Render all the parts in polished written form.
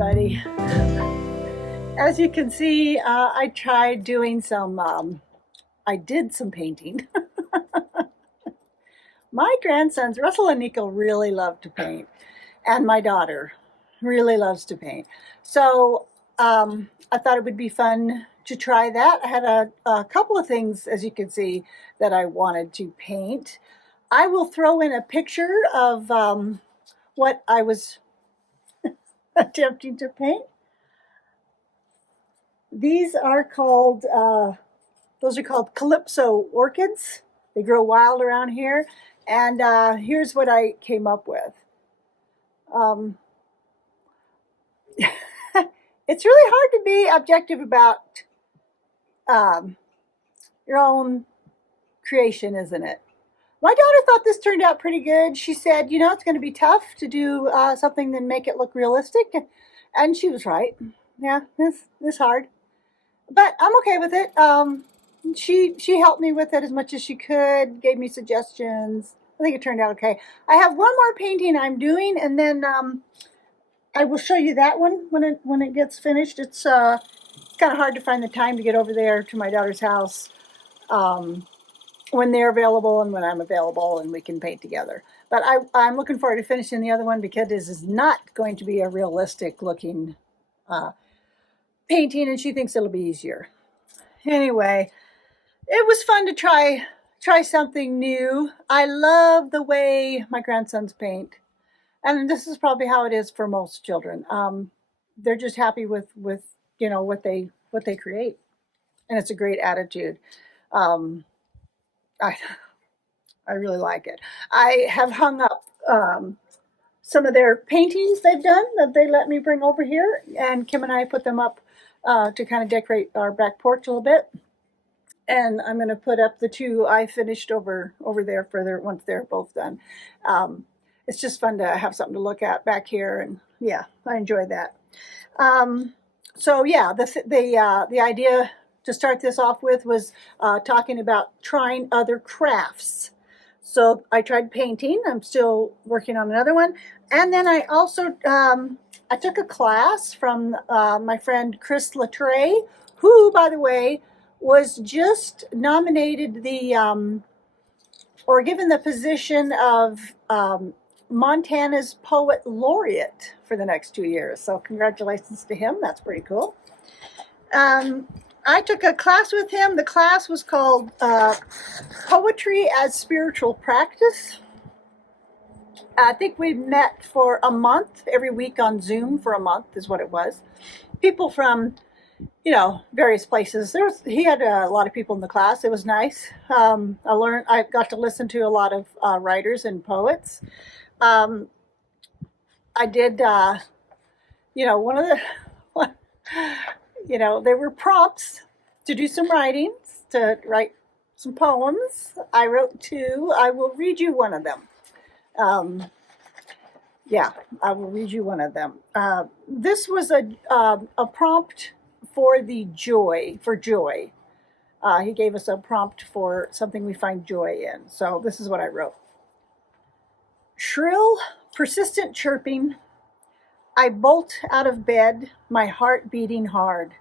everybody. As you can see, I tried doing I did some painting. My grandsons, Russell and Nico, really love to paint, and my daughter really loves to paint. So I thought it would be fun to try that. I had a couple of things, as you can see, that I wanted to paint. I will throw in a picture of what I was attempting to paint. These are called, those are called Calypso orchids. They grow wild around here. And here's what I came up with. It's really hard to be objective about your own creation, isn't it? My daughter thought this turned out pretty good. She said, you know, it's going to be tough to do something that make it look realistic. And she was right. Yeah, this hard. But I'm okay with it. She helped me with it as much as she could, gave me suggestions. I think it turned out okay. I have one more painting I'm doing, and then I will show you that one when it gets finished. It's kind of hard to find the time to get over there to my daughter's house when they're available and when I'm available, and we can paint together. But I'm looking forward to finishing the other one because this is not going to be a realistic looking painting, and she thinks it'll be easier. Anyway, it was fun to try something new. I love the way my grandsons paint, and this is probably how it is for most children. They're just happy with you know what they create, and it's a great attitude. I really like it. I have hung up some of their paintings they've done that they let me bring over here, and Kim and I put them up to kind of decorate our back porch a little bit. And I'm going to put up the two I finished over there further once they're both done. It's just fun to have something to look at back here, and yeah, I enjoy that. So yeah, the idea to start this off with was talking about trying other crafts. So I tried painting. I'm still working on another one, and then I also I took a class from my friend Chris Latray, who, by the way, was just nominated or given the position of Montana's Poet Laureate for the next 2 years. So congratulations to him. That's pretty cool. I took a class with him. The class was called Poetry as Spiritual Practice. I think we met for a month, every week on Zoom for a month is what it was. People from various places. He had a lot of people in the class. It was nice. I got to listen to a lot of writers and poets. I did, one of the, there were prompts to do some writings, to write some poems. I wrote two. I will read you one of them. I will read you one of them. This was a prompt for joy. He gave us a prompt for something we find joy in. So this is what I wrote. Shrill, persistent chirping. I bolt out of bed, my heart beating hard.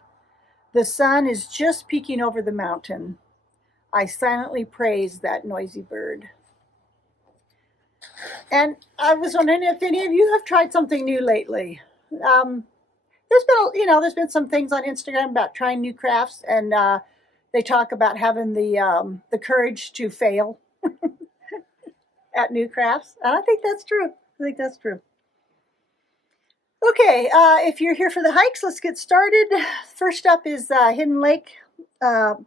The sun is just peeking over the mountain. I silently praise that noisy bird. And I was wondering if any of you have tried something new lately. There's been some things on Instagram about trying new crafts, and they talk about having the courage to fail at new crafts, and I think that's true. Okay, if you're here for the hikes, let's get started. First up is Hidden Lake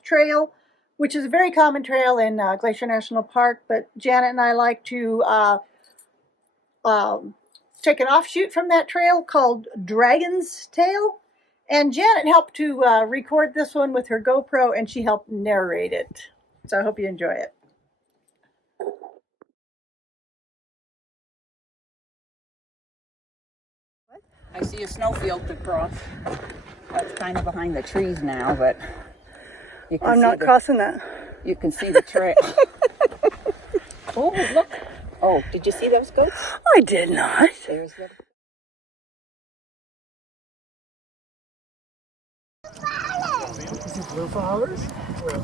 Trail, which is a very common trail in Glacier National Park, but Janet and I like to take an offshoot from that trail called Dragon's Tail. And Janet helped to record this one with her GoPro, and she helped narrate it. So I hope you enjoy it. I see a snowfield to cross. That's kind of behind the trees now, but you can I'm not crossing that. You can see the trail. Oh, look. Oh, did you see those goats? I did not. There's the... blue flowers?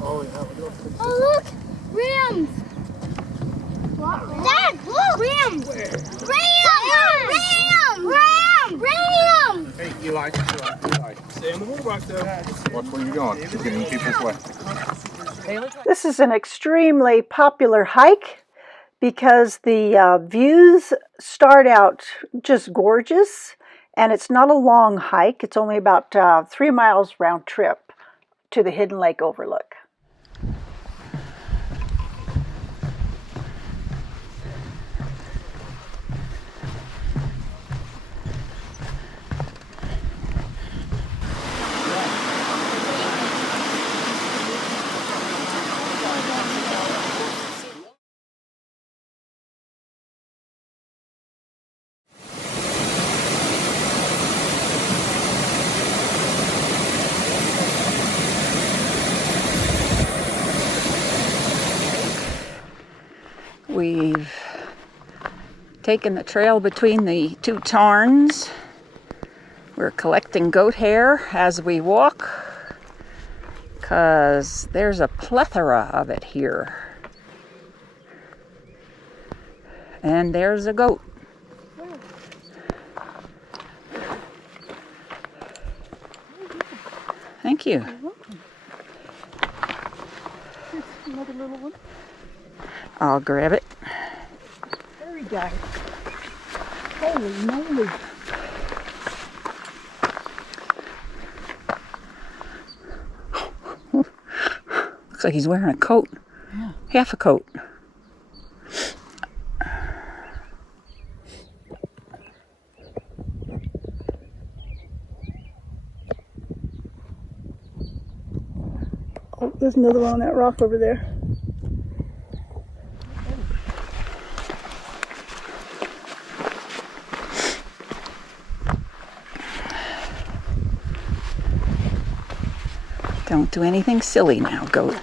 Oh, yeah, we love to. Oh, look! Rams! What? Dad, look! Rams! Where? Rams! Rams! Rams! Hey, Eli. Stay on the boardwalk, though. Watch where you're going. You're getting in people's way. This is an extremely popular hike because the views start out just gorgeous, and it's not a long hike. It's only about 3 miles round trip to the Hidden Lake Overlook. We've taken the trail between the two tarns. We're collecting goat hair as we walk because there's a plethora of it here. And there's a goat. Thank you. Another little one. I'll grab it. There we go. Holy moly. Looks like he's wearing a coat. Yeah. Half a coat. Oh, there's another one on that rock over there. Don't do anything silly now, goat.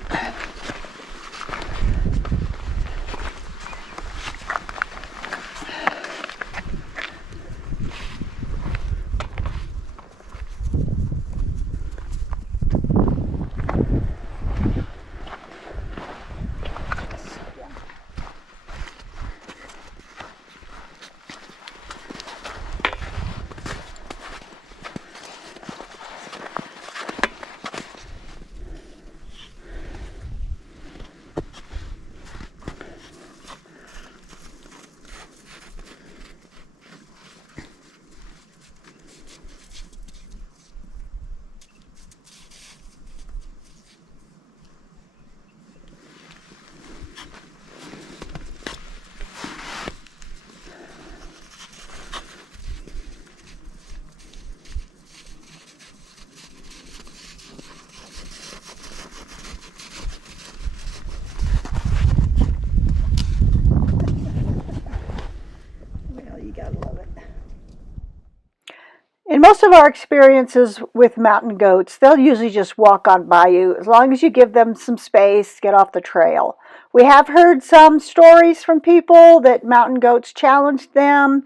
In most of our experiences with mountain goats, they'll usually just walk on by you as long as you give them some space, get off the trail. We have heard some stories from people that mountain goats challenged them.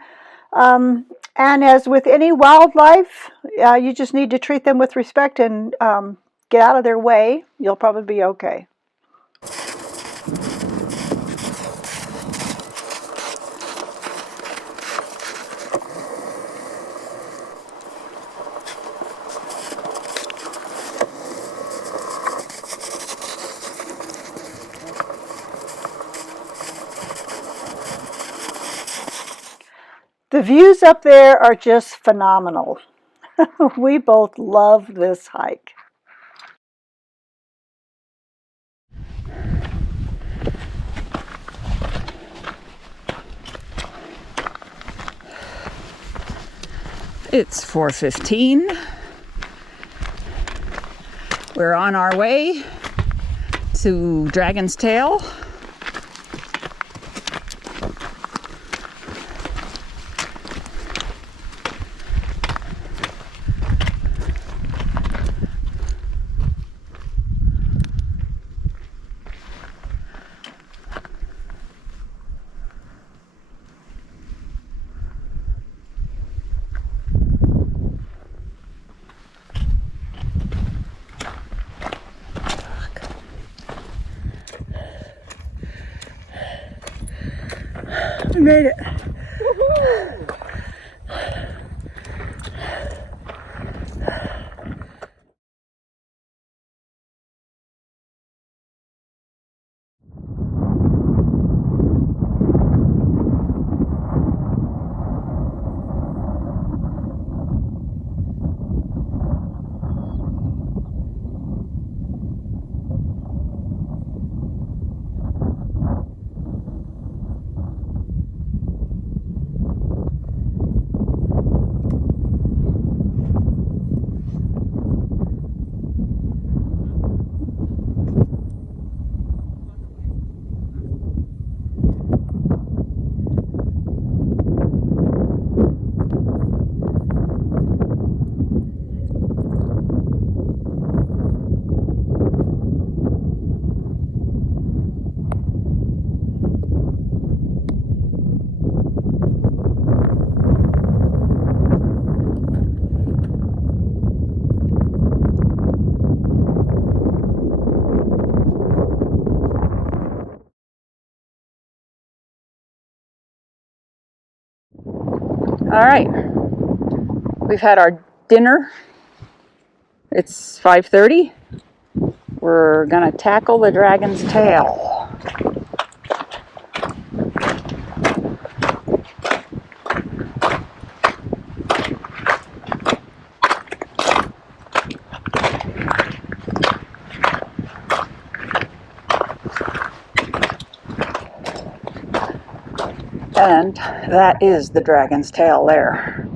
And as with any wildlife, you just need to treat them with respect and get out of their way. You'll probably be okay. The views up there are just phenomenal. We both love this hike. It's 4:15. We're on our way to Dragon's Tail. We made it. All right, we've had our dinner. It's 5:30. We're gonna tackle the dragon's tail. And that is the dragon's tail there.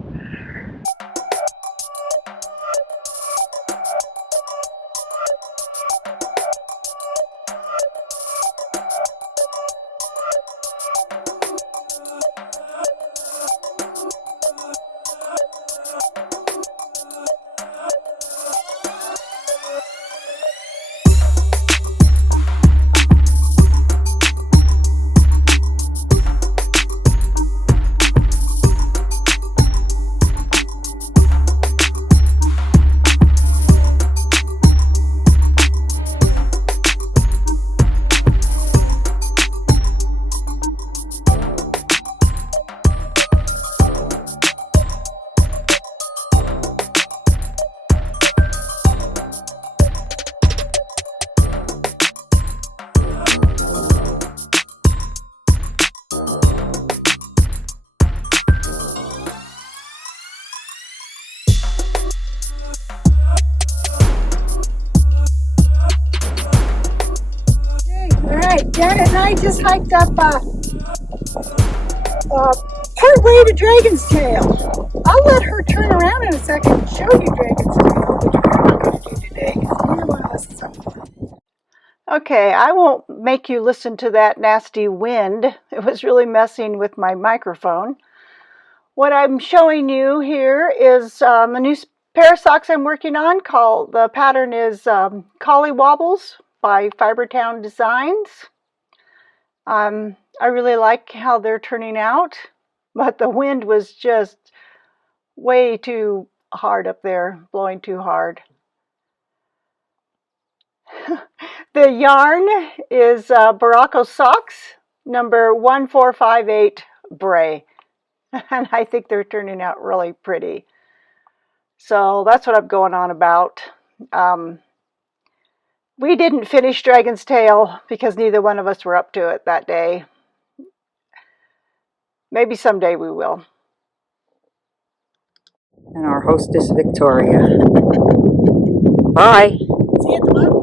Janet and I just hiked up part way to Dragon's Tail. I'll let her turn around in a second and show you Dragon's Tail, which we're not going to do today because neither one of us is up for it. Okay, I won't make you listen to that nasty wind. It was really messing with my microphone. What I'm showing you here is a new pair of socks I'm working on. The pattern is Collie Wobbles by Fibertown Designs. I really like how they're turning out, but the wind was just way too hard up there, blowing too hard. The yarn is Baracco Socks, number 1458 Bray, and I think they're turning out really pretty. So that's what I'm going on about. We didn't finish Dragon's Tail because neither one of us were up to it that day. Maybe someday we will. And our hostess, Victoria. Bye. See you at the bottom.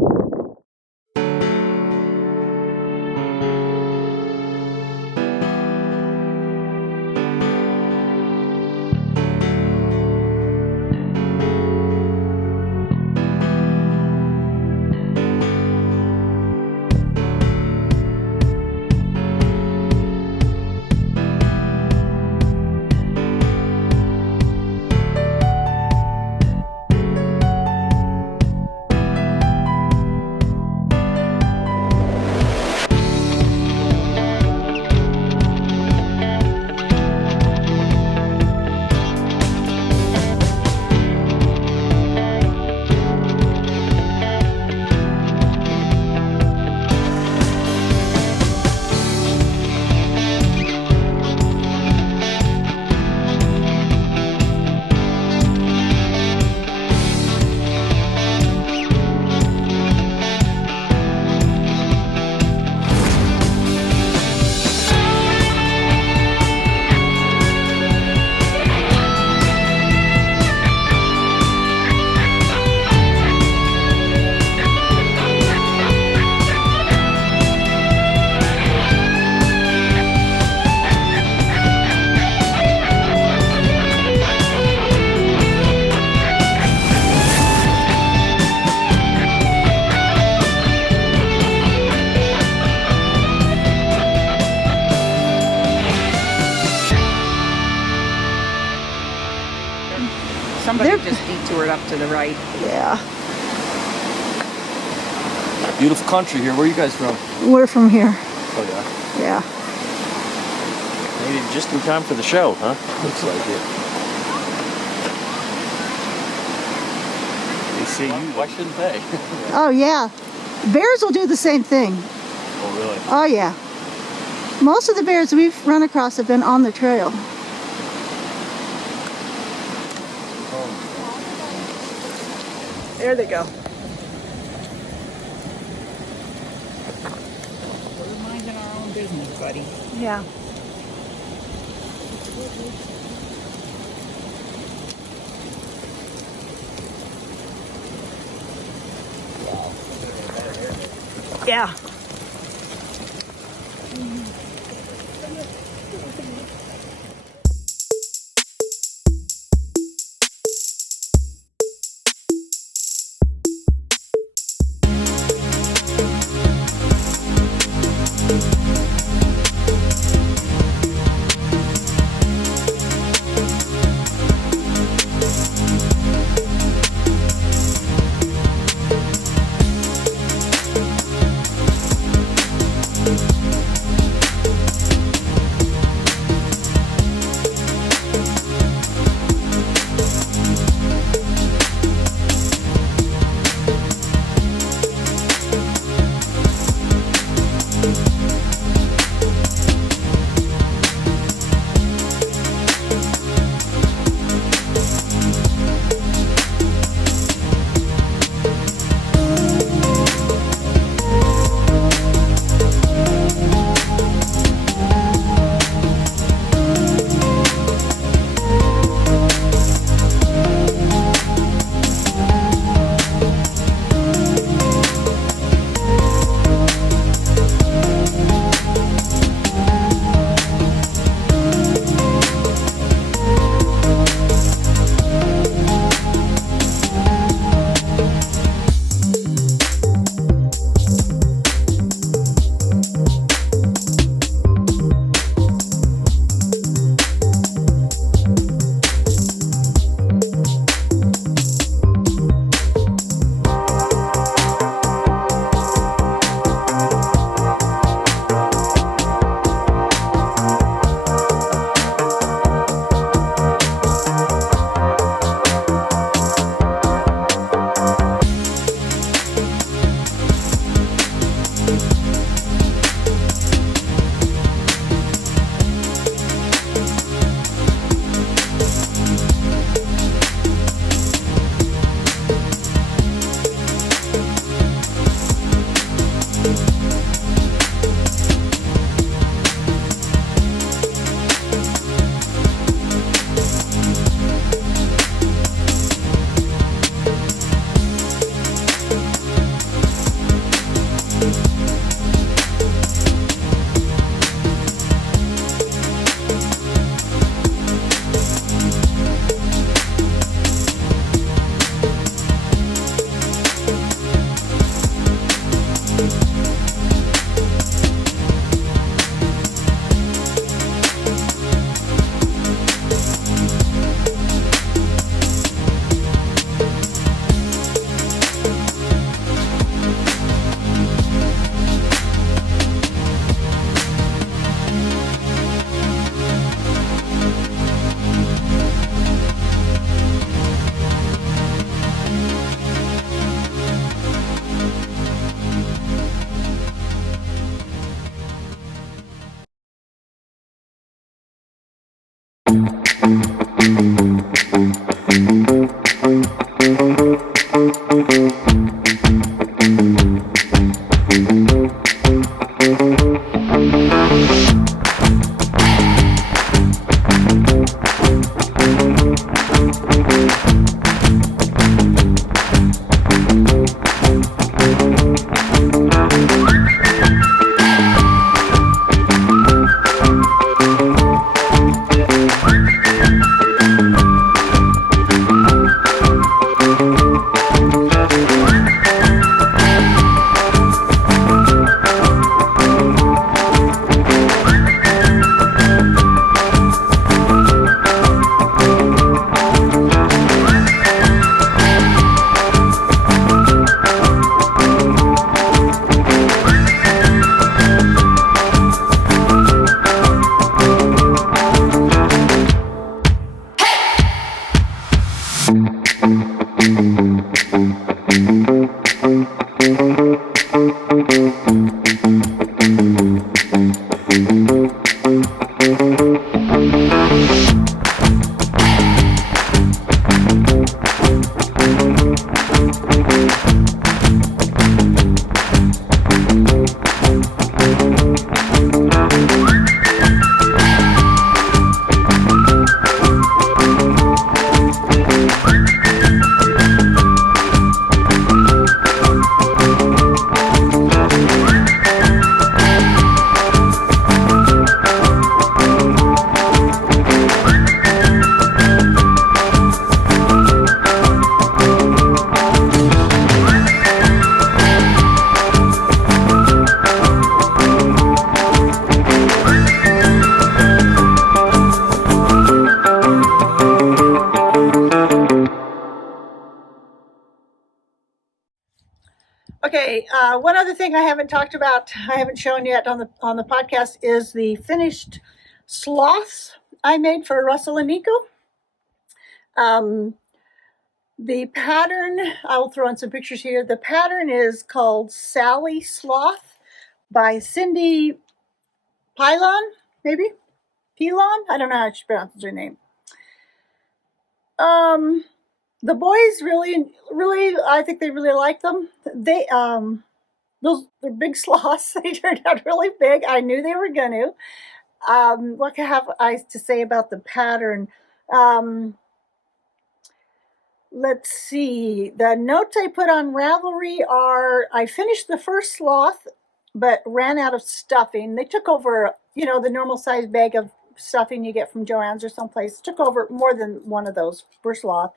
Somebody They're- just detoured up to the right. Yeah, Beautiful country here. Where are you guys from? we're from here. Oh yeah. Yeah. Maybe just in time for the show, huh? Looks like it. They see you. Why shouldn't they? Oh yeah. Bears will do the same thing. Oh really? Oh yeah. Most of the bears we've run across have been on the trail. There they go. We're minding our own business, buddy. Yeah. Yeah. Okay, one other thing I haven't talked about, I haven't shown yet on the podcast is the finished sloths I made for Russell and Nico. The pattern, I will throw in some pictures here. The pattern is called Sally Sloth by Cindy Pylon, maybe? Pelon? I don't know how she pronounces her name. The boys really, I think they really like them. They're big sloths. They turned out really big. I knew they were going to. What have I to say about the pattern? Let's see. The notes I put on Ravelry are, I finished the first sloth, but ran out of stuffing. They took over, the normal size bag of stuffing you get from Joann's or someplace. Took over more than one of those per sloth.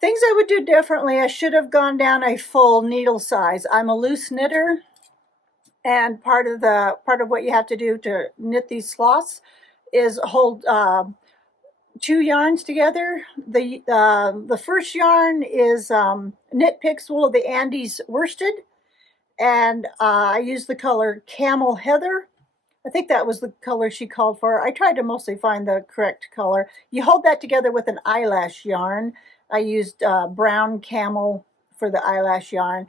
Things I would do differently, I should have gone down a full needle size. I'm a loose knitter, and part of what you have to do to knit these sloths is hold two yarns together. The first yarn is Knit Picks Wool of the Andes worsted, and I used the color Camel Heather. I think that was the color she called for. I tried to mostly find the correct color. You hold that together with an eyelash yarn. I used brown camel for the eyelash yarn.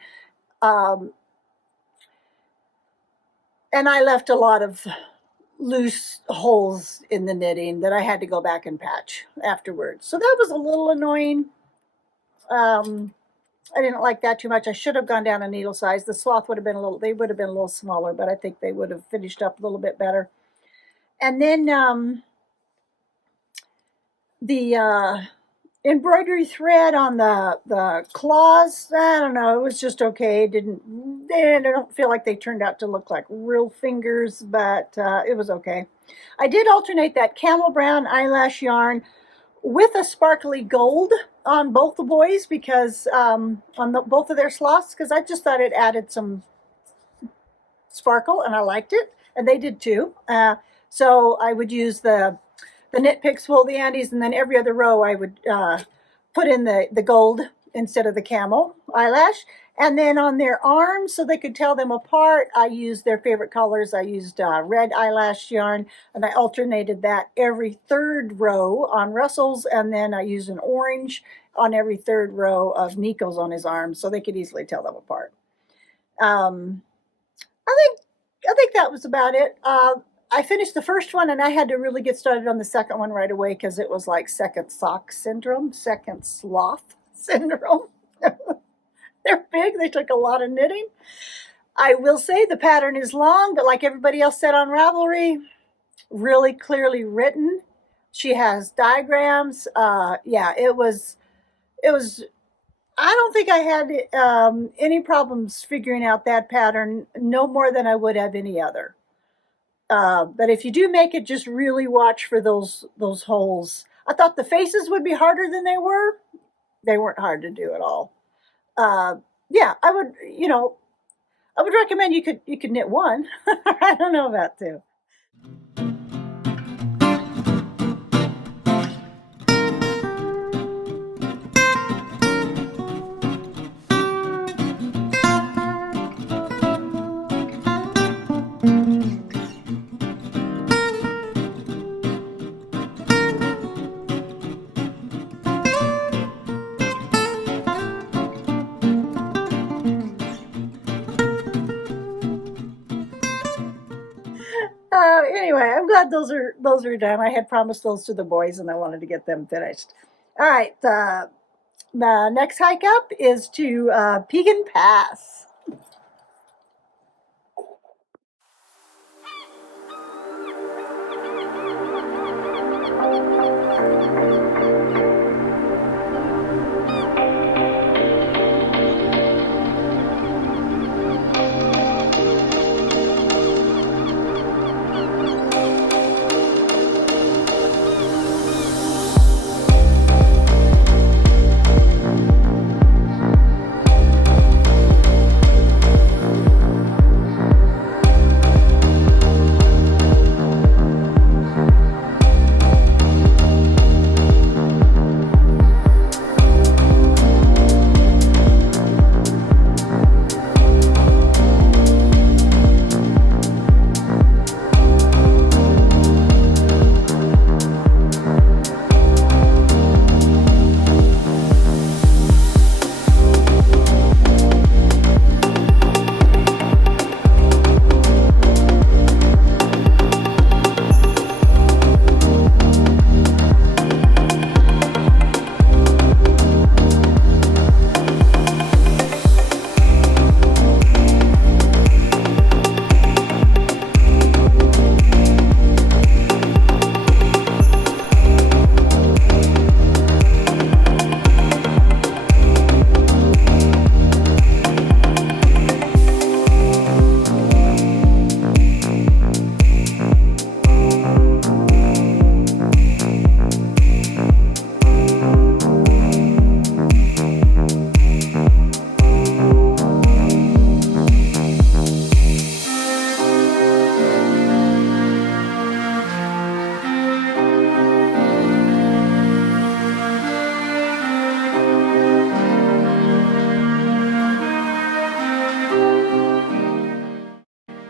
And I left a lot of loose holes in the knitting that I had to go back and patch afterwards. So that was a little annoying. I didn't like that too much. I should have gone down a needle size. The sloth would have been a little smaller, but I think they would have finished up a little bit better. And then the embroidery thread on the claws, I don't know, it was just okay. I don't feel like they turned out to look like real fingers, but it was okay. I did alternate that camel brown eyelash yarn with a sparkly gold on both the boys, because on both of their sloths, because I just thought it added some sparkle, and I liked it, and they did too. So I would use the Knit Picks Wool of the Andes, and then every other row I would put in the gold instead of the camel eyelash. And then on their arms, so they could tell them apart, I used their favorite colors. I used red eyelash yarn, and I alternated that every third row on Russell's, and then I used an orange on every third row of Nico's on his arms, so they could easily tell them apart. I think that was about it. I finished the first one, and I had to really get started on the second one right away, because it was like second sock syndrome, second sloth syndrome. They're big. They took a lot of knitting. I will say the pattern is long, but like everybody else said on Ravelry, really clearly written. She has diagrams. It was. I don't think I had any problems figuring out that pattern, no more than I would have any other. But if you do make it, just really watch for those holes. I thought the faces would be harder than they were. They weren't hard to do at all. I would recommend you could knit one. I don't know about two. Anyway, I'm glad those are done. I had promised those to the boys, and I wanted to get them finished. All right, the next hike up is to Piegan Pass.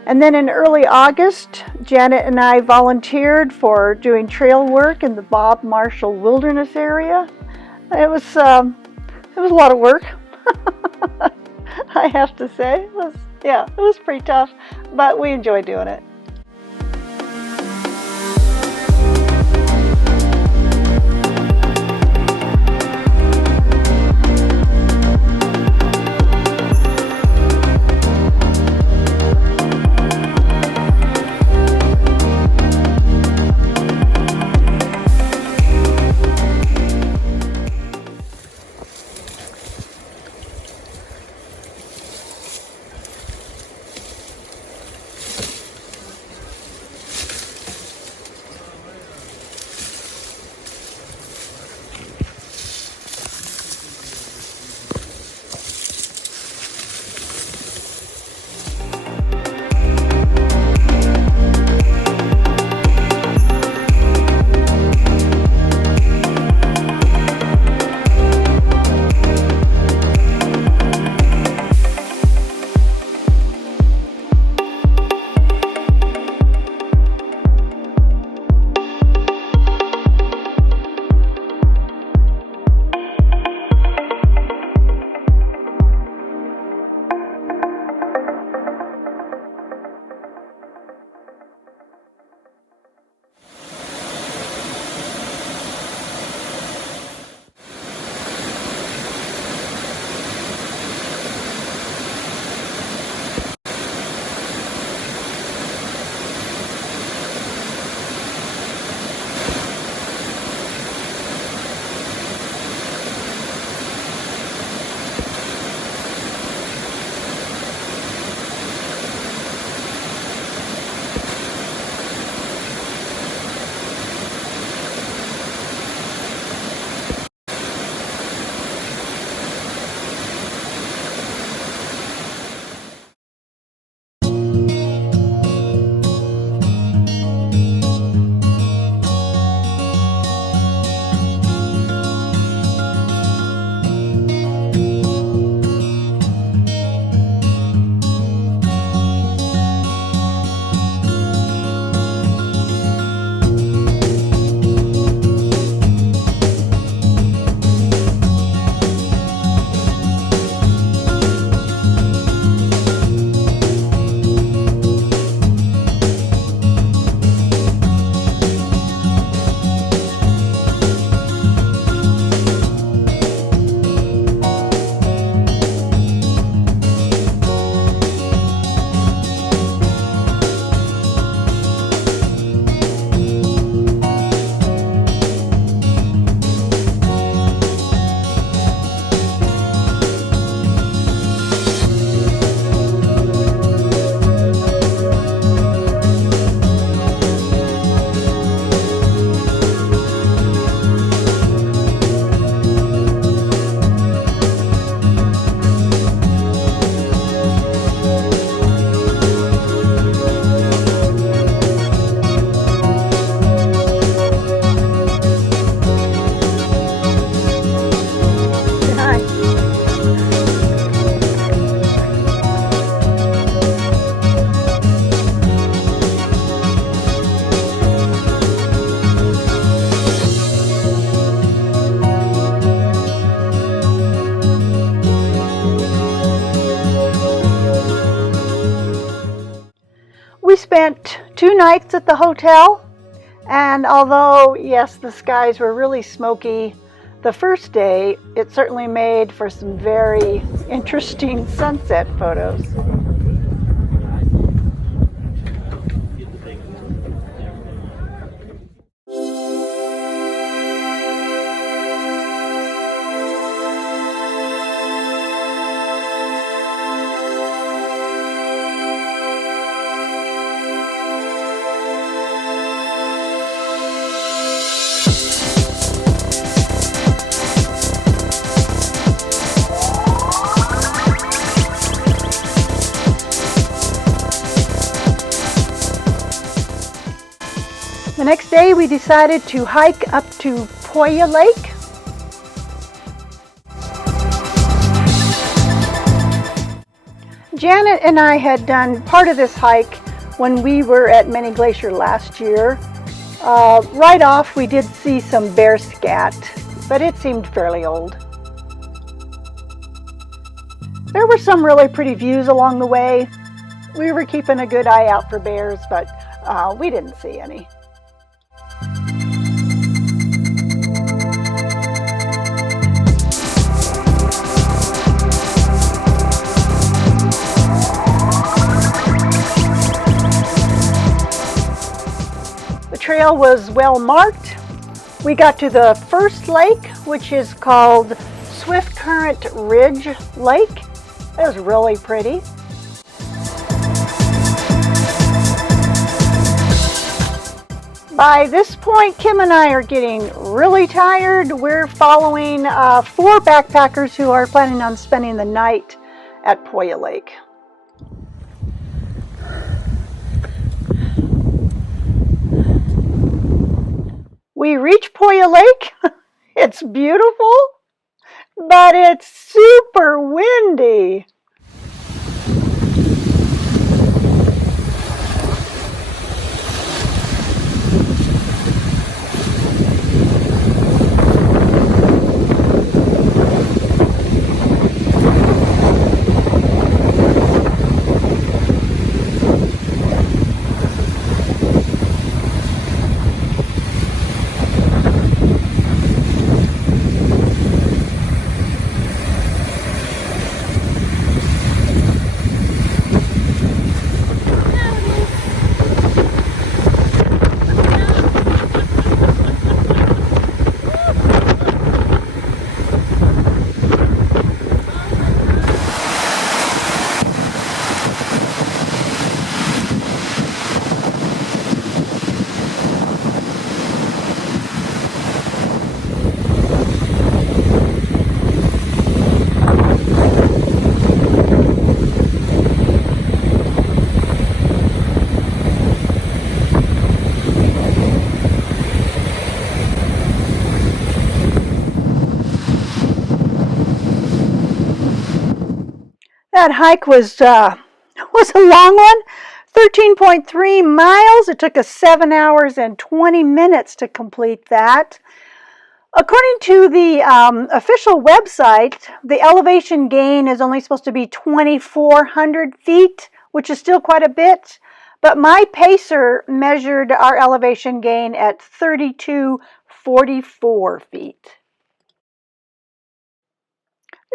And then in early August, Janet and I volunteered for doing trail work in the Bob Marshall Wilderness area. It was a lot of work, I have to say. It was pretty tough, but we enjoyed doing it. We spent 2 nights at the hotel, and although, yes, the skies were really smoky the first day, it certainly made for some very interesting sunset photos. The next day we decided to hike up to Poia Lake. Janet and I had done part of this hike when we were at Many Glacier last year. Right off, we did see some bear scat, but it seemed fairly old. There were some really pretty views along the way. We were keeping a good eye out for bears, but we didn't see any. The trail was well marked. We got to the first lake, which is called Swift Current Ridge Lake. It was really pretty. By this point, Kim and I are getting really tired. We're following 4 backpackers who are planning on spending the night at Poia Lake. We reach Poia Lake. It's beautiful, but it's super windy. That hike was a long one, 13.3 miles. It took us 7 hours and 20 minutes to complete that. According to the official website, the elevation gain is only supposed to be 2,400 feet, which is still quite a bit. But my pacer measured our elevation gain at 3,244 feet.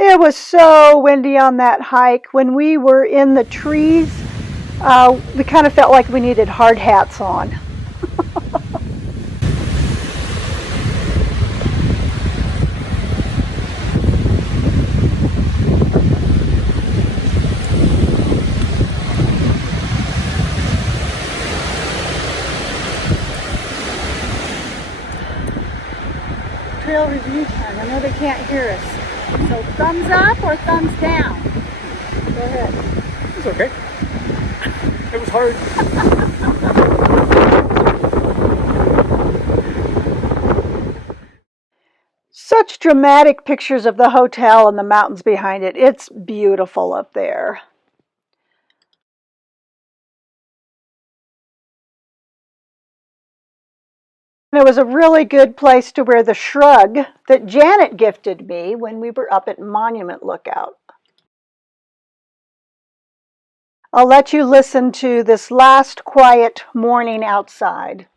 It was so windy on that hike. When we were in the trees, we kind of felt like we needed hard hats on. Trail review time. I know they can't hear us. So thumbs up or thumbs down? Go ahead. It's okay. It was hard. Such dramatic pictures of the hotel and the mountains behind it. It's beautiful up there. It was a really good place to wear the shrug that Janet gifted me when we were up at Monument Lookout. I'll let you listen to this last quiet morning outside.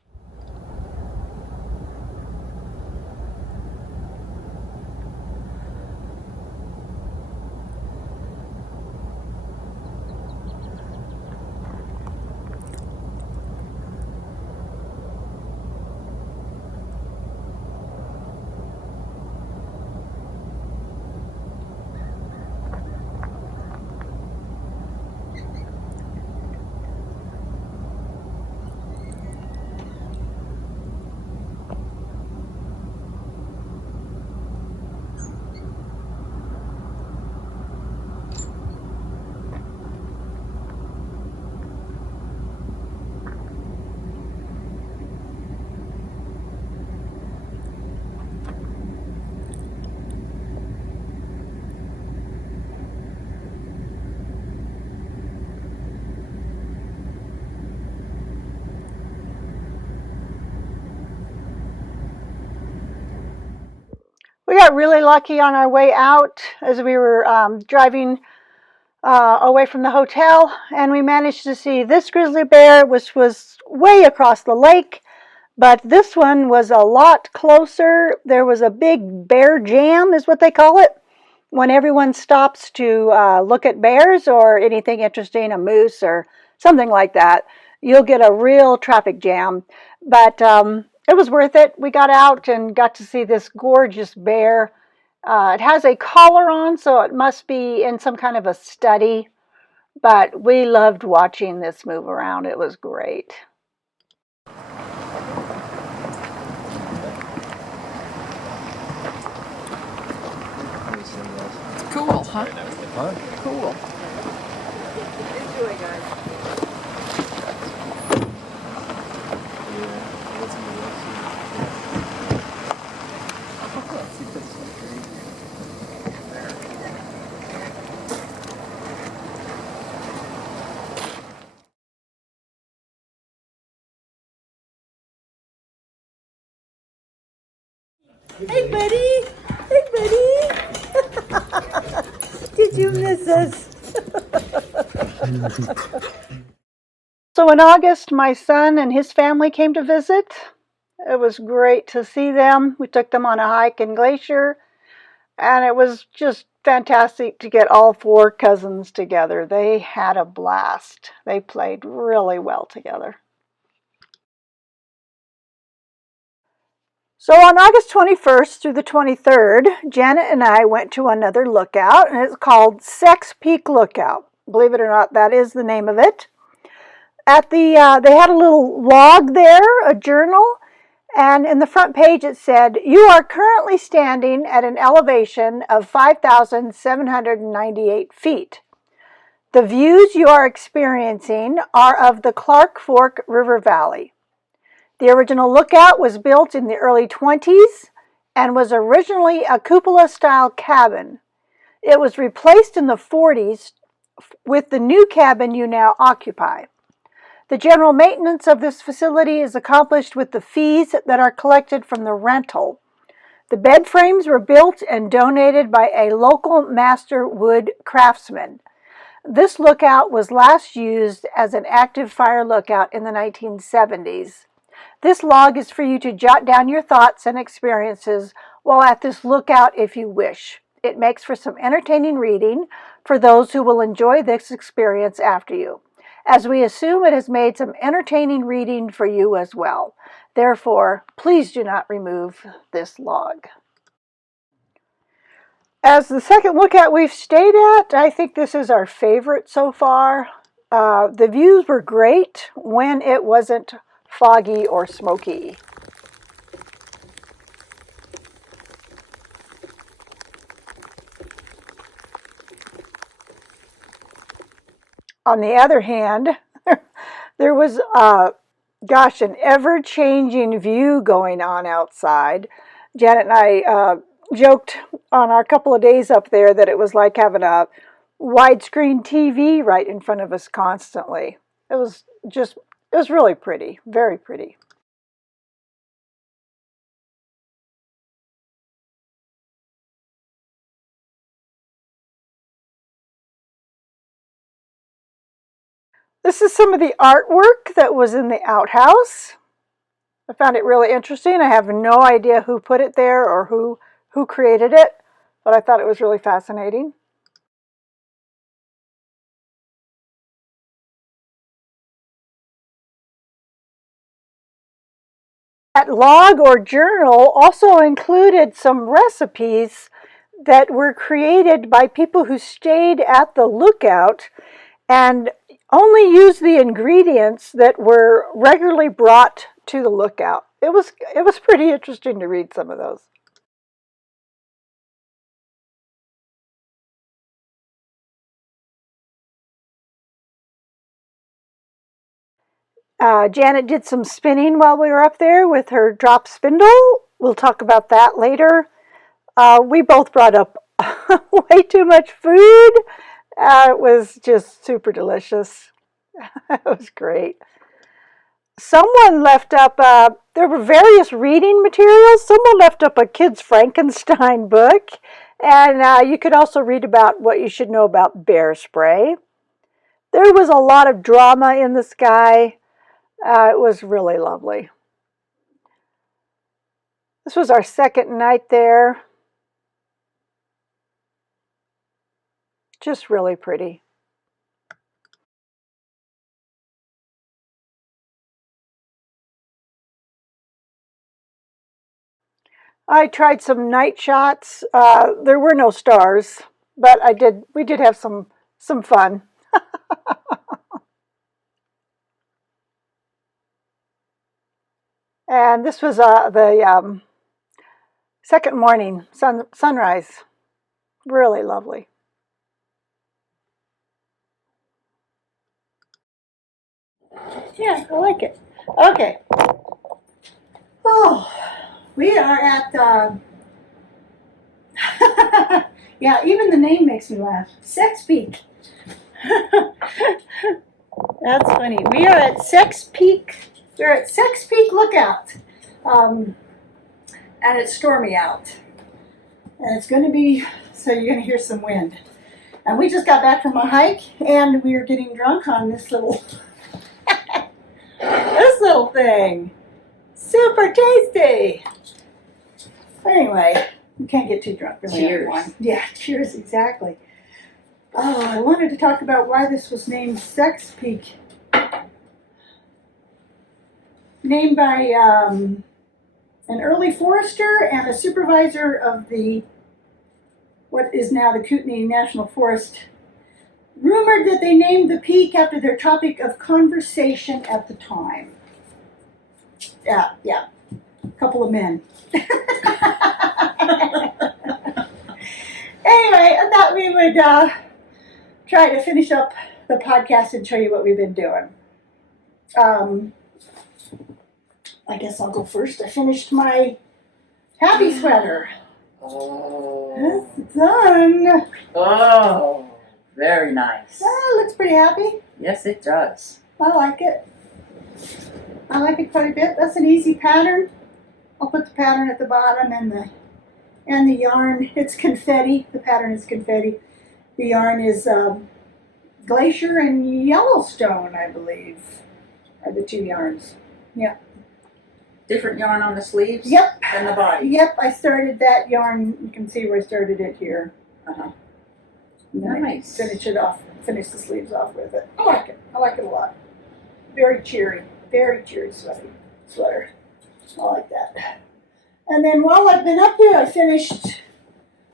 got really lucky on our way out as we were driving away from the hotel, and we managed to see this grizzly bear, which was way across the lake, but this one was a lot closer. There was a big bear jam, is what they call it, when everyone stops to look at bears or anything interesting, a moose or something like that. You'll get a real traffic jam, but it was worth it. We got out and got to see this gorgeous bear. It has a collar on, so it must be in some kind of a study, but we loved watching this move around. It was great. Cool, huh? Cool. Hey, buddy. Hey, buddy. Did you miss us? So in August, my son and his family came to visit. It was great to see them. We took them on a hike in Glacier, and it was just fantastic to get all 4 cousins together. They had a blast. They played really well together. So on August 21st through the 23rd, Janet and I went to another lookout, and it's called Sex Peak Lookout. Believe it or not, that is the name of it. At the they had a little log there, a journal, and in the front page it said, "You are currently standing at an elevation of 5,798 feet. The views you are experiencing are of the Clark Fork River Valley. The original lookout was built in the early 20s and was originally a cupola-style cabin. It was replaced in the 40s with the new cabin you now occupy. The general maintenance of this facility is accomplished with the fees that are collected from the rental. The bed frames were built and donated by a local master wood craftsman. This lookout was last used as an active fire lookout in the 1970s. This log is for you to jot down your thoughts and experiences while at this lookout if you wish. It makes for some entertaining reading for those who will enjoy this experience after you, as we assume it has made some entertaining reading for you as well. Therefore, please do not remove this log." As the second lookout we've stayed at, I think this is our favorite so far. The views were great when it wasn't foggy or smoky. On the other hand, there was, an ever-changing view going on outside. Janet and I joked on our couple of days up there that it was like having a widescreen TV right in front of us constantly. It was really pretty, very pretty. This is some of the artwork that was in the outhouse. I found it really interesting. I have no idea who put it there or who created it, but I thought it was really fascinating. That log or journal also included some recipes that were created by people who stayed at the lookout and only used the ingredients that were regularly brought to the lookout. It was pretty interesting to read some of those. Janet did some spinning while we were up there with her drop spindle. We'll talk about that later. We both brought up way too much food. It was just super delicious. It was great. Someone left up there were various reading materials. Someone left up a kid's Frankenstein book. And you could also read about what you should know about bear spray. There was a lot of drama in the sky. It was really lovely. This was our second night there. Just really pretty. I tried some night shots. There were no stars, but we did have some fun. And this was the second morning sunrise. Really lovely. Yeah, I like it. Okay. Oh, we are at, yeah, even the name makes me laugh. Sex Peak. That's funny. We are at Sex Peak. We're at Sex Peak Lookout. And it's stormy out. And it's going to be, so you're going to hear some wind. And we just got back from a hike, and we are getting drunk on this little, this little thing. Super tasty. Anyway, you can't get too drunk. Really. Cheers. Yeah, cheers, exactly. Oh, I wanted to talk about why this was named Sex Peak. Named by an early forester and a supervisor of what is now the Kootenai National Forest. Rumored that they named the peak after their topic of conversation at the time. Yeah. A couple of men. Anyway, I thought we would try to finish up the podcast and show you what we've been doing. I guess I'll go first. I finished my happy sweater. Oh. It's done. Oh, very nice. It looks pretty happy. Yes, it does. I like it. I like it quite a bit. That's an easy pattern. I'll put the pattern at the bottom and the yarn. It's confetti. The pattern is confetti. The yarn is Glacier and Yellowstone, I believe, are the two yarns. Yeah. Different yarn on the sleeves? Yep. And the body? Yep, I started that yarn. You can see where I started it here. Uh-huh. Nice. Finish the sleeves off with it. I like it. I like it a lot. Very cheery sweater. I like that. And then while I've been up here, I finished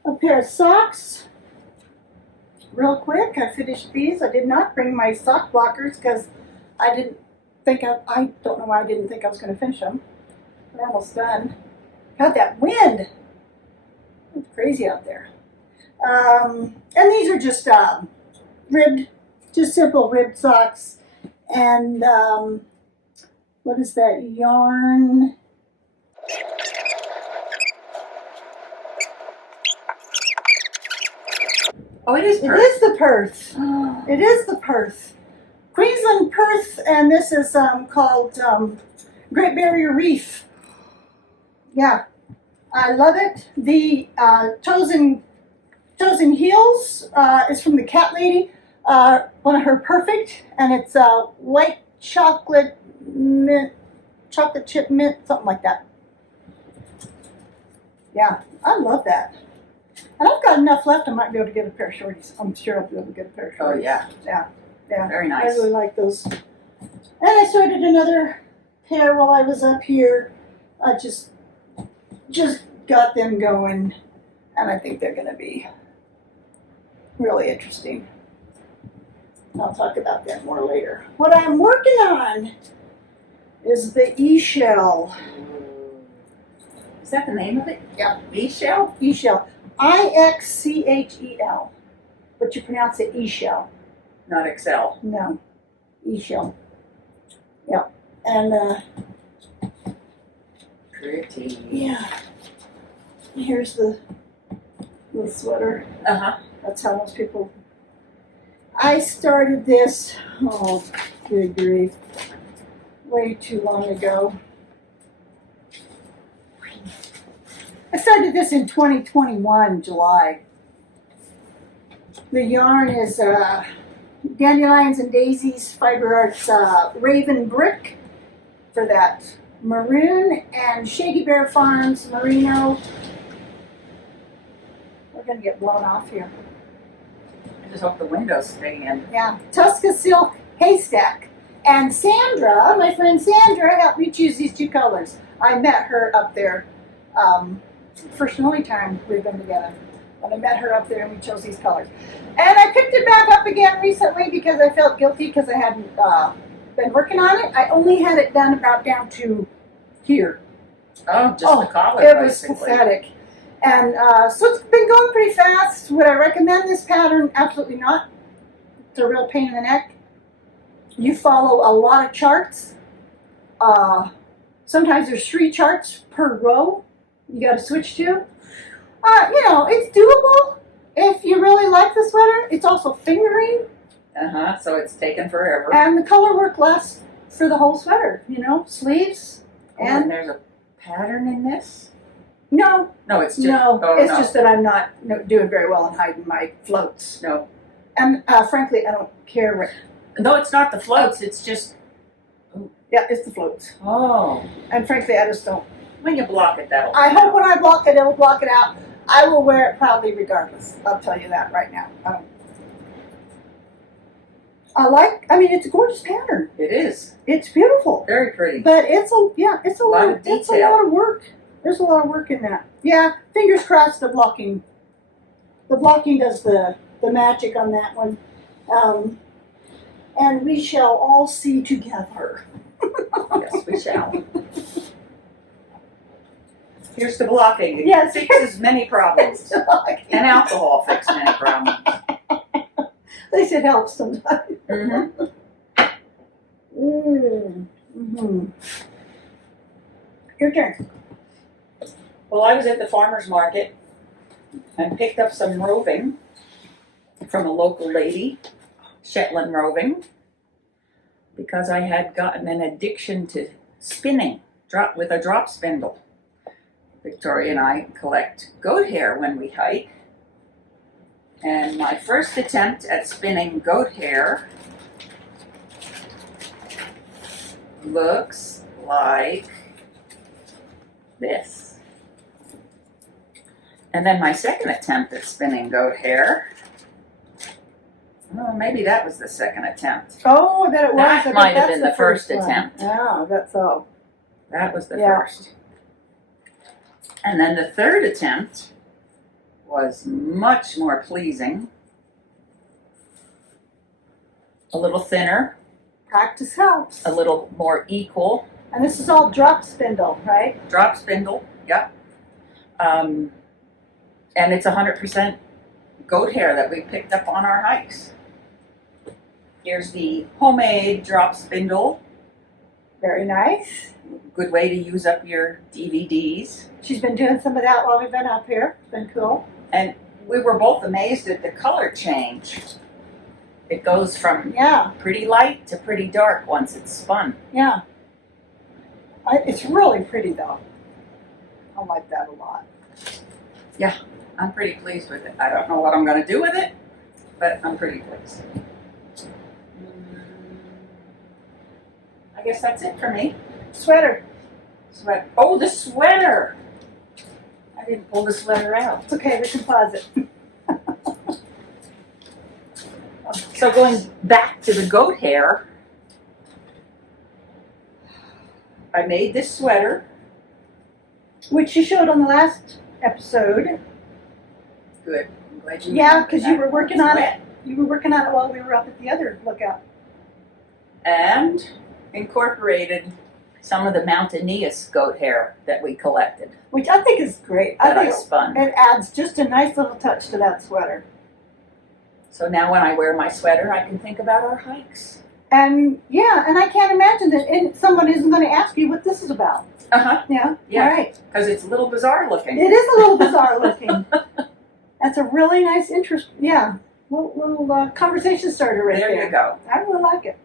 a pair of socks. Real quick, I finished these. I did not bring my sock blockers because I don't know why I didn't think I was going to finish them. They're almost done. Got that wind. It's crazy out there. And these are just simple ribbed socks. And what is that yarn? Oh, it is It Perth. is the Perth. Oh. It is the Perth. Queensland Perth, and this is called Great Barrier Reef. Yeah, I love it. The Toes and Heels is from the Cat Lady, one of her perfect, and it's white chocolate chip mint, something like that. Yeah, I love that. And I've got enough left, I might be able to get a pair of shorties. I'm sure I'll be able to get a pair of shorties. Oh, yeah. Yeah. Very nice. I really like those. And I started another pair while I was up here. I just got them going, and I think they're going to be really interesting. I'll talk about that more later. What I'm working on is the E-shell. Is that the name of it? Yeah. E-shell? E-shell. I-X-C-H-E-L. But you pronounce it E-shell. Not Excel. No. E-shell. Yeah. And Pretty. yeah. Here's the sweater. Uh-huh. That's how most people. I started this, good grief, way too long ago. I started this in 2021, July. The yarn is Dandelions and Daisies Fiber Arts Raven Brick for that maroon, and Shady Bear Farms Merino. We're going to get blown off here. I just hope the windows stay in. Yeah, Tusca Silk Haystack. And Sandra, my friend Sandra, helped me choose these two colors. I met her up there. First and only time we've been together. When I met her up there and we chose these colors. And I picked it back up again recently because I felt guilty because I hadn't been working on it. I only had it done about down to here. Oh, just the collar, it was basically. pathetic. And so it's been going pretty fast. Would I recommend this pattern? Absolutely not. It's a real pain in the neck. You follow a lot of charts. Sometimes there's 3 charts per row you got to switch to. You know, it's doable if you really like the sweater. It's also fingering. So it's taken forever. And the color work lasts for the whole sweater, you know, sleeves. And there's a pattern in this? No, No, it's just, it's just that I'm not doing very well in hiding my floats. No. And frankly, I don't care what. No, it's not the floats, it's just, Yeah, it's the floats. oh. And frankly, I just don't. When you block it, that'll. I hope when I block it, it'll block it out. I will wear it proudly regardless. I'll tell you that right now. I mean, it's a gorgeous pattern. It is. It's beautiful. Very pretty. But it's a lot of it's a detail. lot of work. There's a lot of work in that. Yeah, fingers crossed the blocking does the magic on that one. And we shall all see together. Yes, we shall. Here's the blocking. It Yes. fixes many problems. And alcohol fixes many problems. At least it helps sometimes. Mm-hmm. Mm-hmm. Your turn. Well, I was at the farmer's market and picked up some roving from a local lady, Shetland roving, because I had gotten an addiction to spinning with a drop spindle. Victoria and I collect goat hair when we hike. And my first attempt at spinning goat hair looks like this. And then my second attempt at spinning goat hair, oh, maybe that was the second attempt. Oh, I bet it was. That I bet might have that's been the first one. attempt. Yeah, I bet so. That was the Yeah. first. And then the third attempt was much more pleasing. A little thinner, Practice helps. a little more equal. And this is all drop spindle, right? Drop spindle, yep. And it's 100% goat hair that we picked up on our hikes. Here's the homemade drop spindle. Very nice. Good way to use up your DVDs. She's been doing some of that while we've been up here. It's been cool. And we were both amazed at the color change. It goes from Yeah, pretty light to pretty dark once it's spun. yeah. It's really pretty though. I like that a lot. Yeah, I'm pretty pleased with it. I don't know what I'm going to do with it, but I'm pretty pleased. I guess that's it for me. Sweater. Oh, the sweater! I didn't pull the sweater out. It's okay, we can pause it. So going back to the goat hair, I made this sweater. Which you showed on the last episode. Good. I'm glad you Yeah, remembered because you that. were working on it. You were working on it while we were up at the other lookout. And incorporated some of the mountainous goat hair that we collected, Which I think is great. that I think spun. it adds just a nice little touch to that sweater. So now when I wear my sweater, I can think about our hikes. And yeah, and I can't imagine that someone isn't going to ask you what this is about. Uh-huh. Yeah, Yeah. all right. Because it's a little bizarre looking. It is a little bizarre looking. That's a really nice interest. Yeah, little conversation starter right there. There you go. I really like it.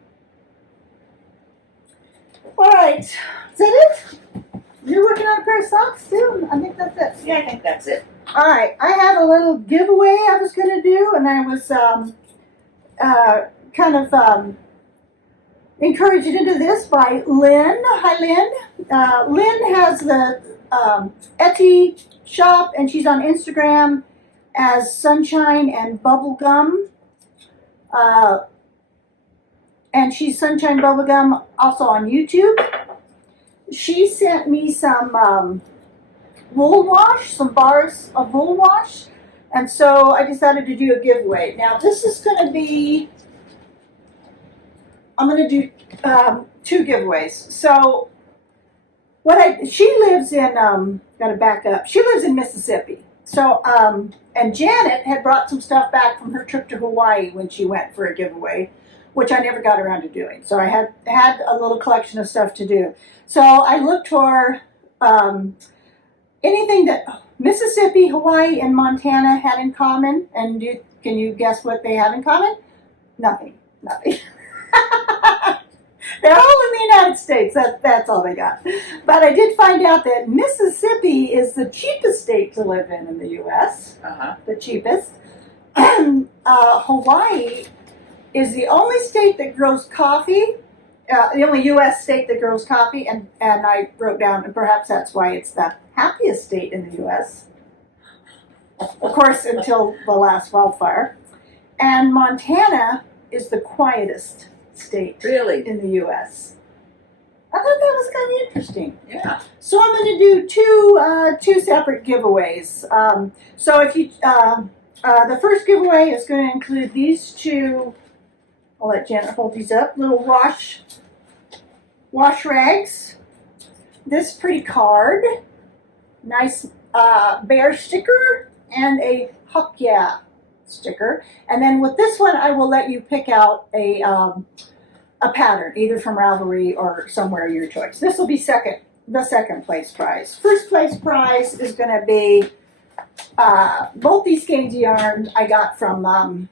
All right, is that it? You're working on a pair of socks too? I think that's it. Yeah, I think that's it. All right, I have a little giveaway I was going to do, and I was kind of encouraged into this by Lynn. Hi, Lynn. Lynn has the Etsy shop, and she's on Instagram as Sunshine and Bubblegum. And she's Sunshine Bubblegum also on YouTube. She sent me some wool wash, some bars of wool wash, and so I decided to do a giveaway. Now this is going to be, I'm going to do 2 giveaways. So she lives in, got to back up, she lives in Mississippi. So, and Janet had brought some stuff back from her trip to Hawaii when she went for a giveaway, which I never got around to doing. So I had a little collection of stuff to do. So I looked for anything that Mississippi, Hawaii, and Montana had in common. And can you guess what they have in common? Nothing. They're all in the United States. That's all they got. But I did find out that Mississippi is the cheapest state to live in the U.S. The cheapest. Hawaii is the only state that grows coffee. The only U.S. state that grows coffee, and I wrote down, and perhaps that's why it's the happiest state in the U.S. Of course, until the last wildfire. And Montana is the quietest state Really? in the U.S. I thought that was kind of interesting. Yeah. So I'm going to do two separate giveaways. So if you, the first giveaway is going to include these 2. I'll let Janet hold these up. Little wash rags. This pretty card. Nice bear sticker and a Huck Yeah sticker. And then with this one, I will let you pick out a pattern, either from Ravelry or somewhere of your choice. This will be the second place prize. First place prize is going to be both these skeins of yarn I got from a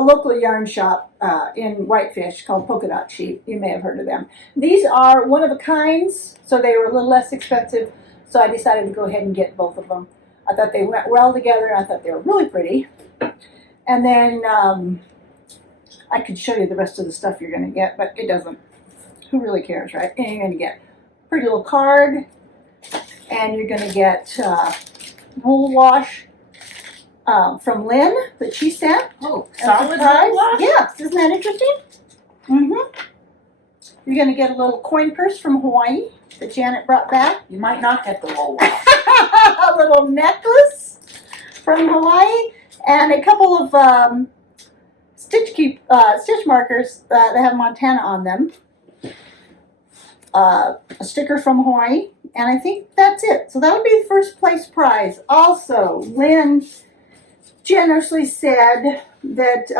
local yarn shop in Whitefish called Polka Dot Sheep. You may have heard of them. These are one-of-a-kinds, so they were a little less expensive, so I decided to go ahead and get both of them. I thought they went well together, and I thought they were really pretty. And then I could show you the rest of the stuff you're going to get, but it doesn't. Who really cares, right? And you're going to get a pretty little card, and you're going to get wool wash from Lynn that she sent. Oh, as a solid prize. wash? Yes, isn't that interesting? Mm-hmm. You're going to get a little coin purse from Hawaii that Janet brought back. You might not get the wool wash. A little necklace from Hawaii, and a couple of stitch markers that have Montana on them. A sticker from Hawaii, and I think that's it. So that would be the first place prize. Also, Lynn generously said that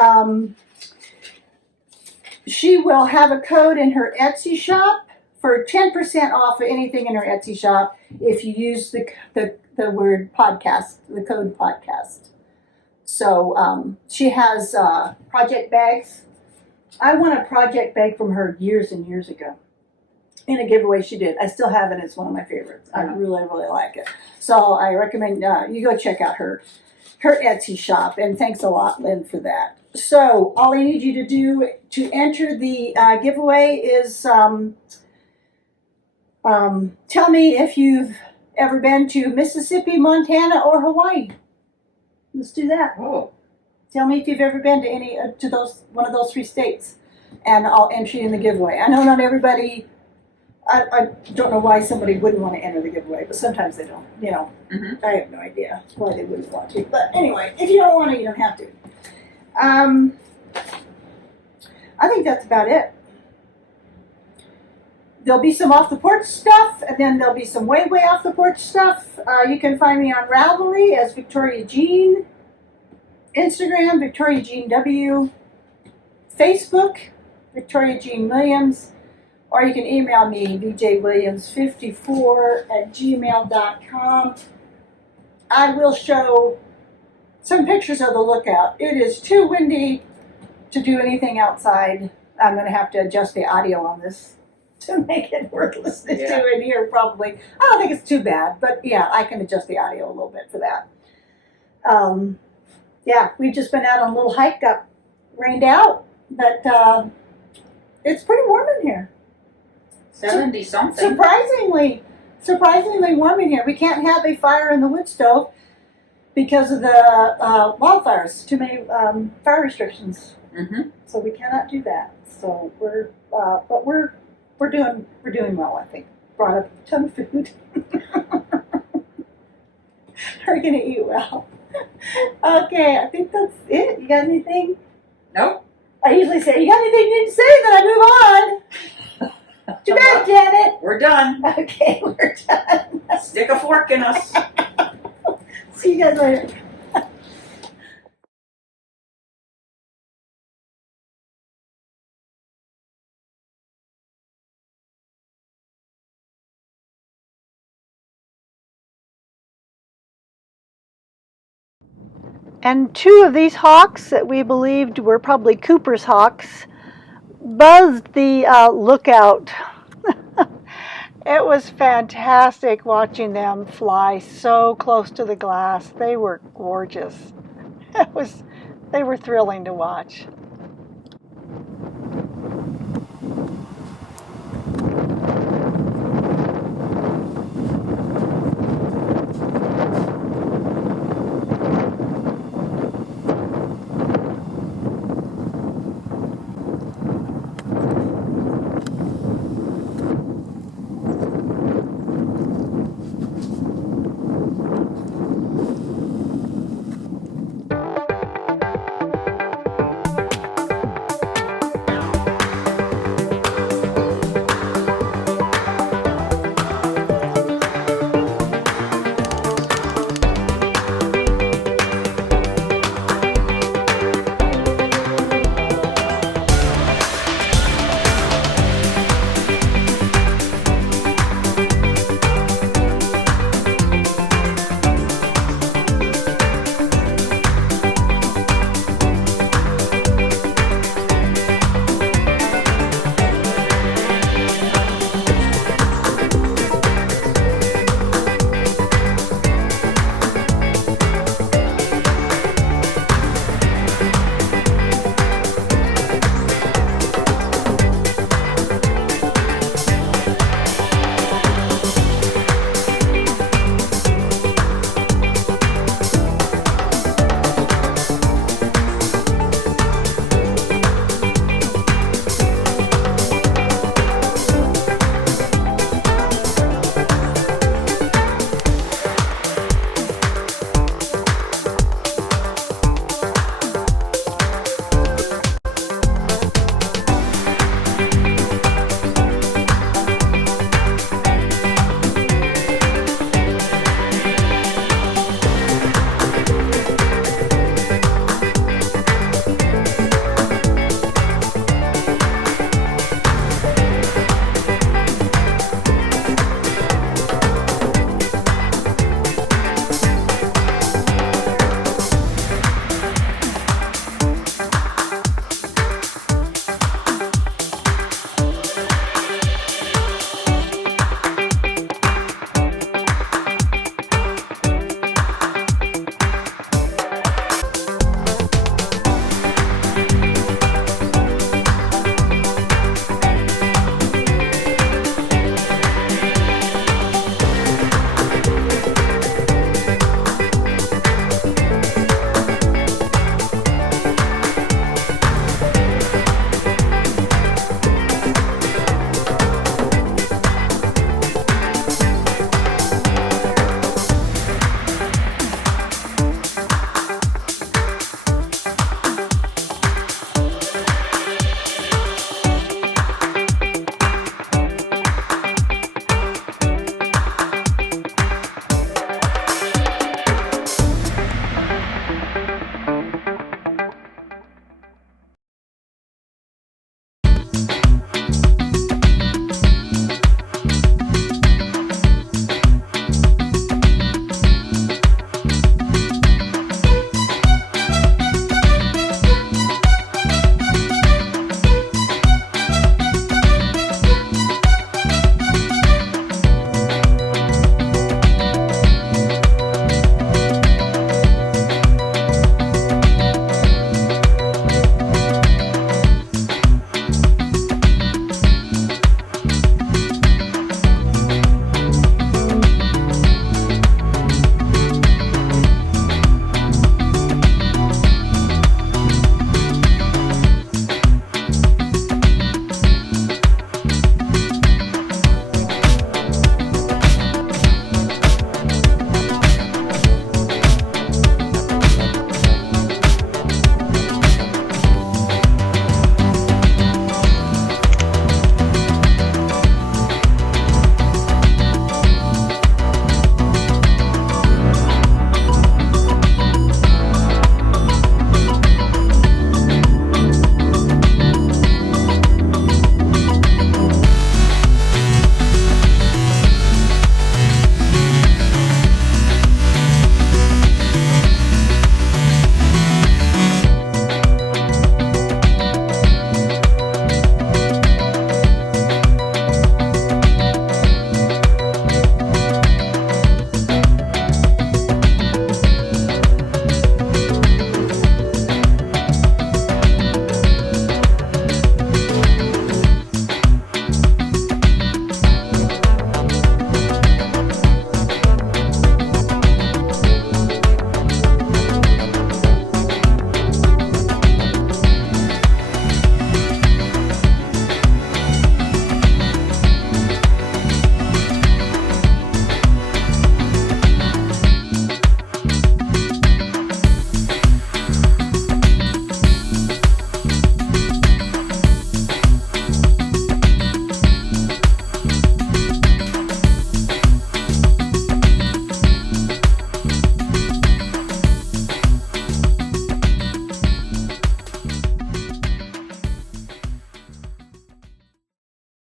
she will have a code in her Etsy shop for 10% off of anything in her Etsy shop if you use the word podcast, the code podcast. So she has project bags. I won a project bag from her years and years ago in a giveaway she did. I still have it. It's one of my favorites. I really, really like it. So I recommend you go check out her Etsy shop. And thanks a lot, Lynn, for that. So all I need you to do to enter the giveaway is tell me if you've ever been to Mississippi, Montana, or Hawaii. Let's do that. Oh. Tell me if you've ever been to any one of those 3 states, and I'll enter you in the giveaway. I know not everybody. I don't know why somebody wouldn't want to enter the giveaway, but sometimes they don't. You know, I have no idea why they wouldn't want to. But anyway, if you don't want to, you don't have to. I think that's about it. There'll be some off the porch stuff, and then there'll be some way off the porch stuff. You can find me on Ravelry as Victoria Jean, Instagram Victoria Jean W, Facebook Victoria Jean Williams, or you can email me vjwilliams54@gmail.com. I will show some pictures of the lookout. It is too windy to do anything outside. I'm going to have to adjust the audio on this to make it worth listening Yeah. to in here, probably. I don't think it's too bad, but yeah, I can adjust the audio a little bit for that. Yeah, we've just been out on a little hike, got rained out, but it's pretty warm in here. 70 something. Surprisingly warm in here. We can't have a fire in the wood stove because of the wildfires. Too many fire restrictions, Mm-hmm. so we cannot do that. So we're doing well. I think. Brought up a ton of food. We're gonna eat well. Okay, I think that's it. You got anything? Nope. I usually say, you got anything you need to say, then I move on. Too bad, Janet. We're done. Okay, we're done. Stick a fork in us. See you guys later. And two of these hawks that we believed were probably Cooper's hawks buzzed the lookout. It was fantastic watching them fly so close to the glass. They were gorgeous. They were thrilling to watch.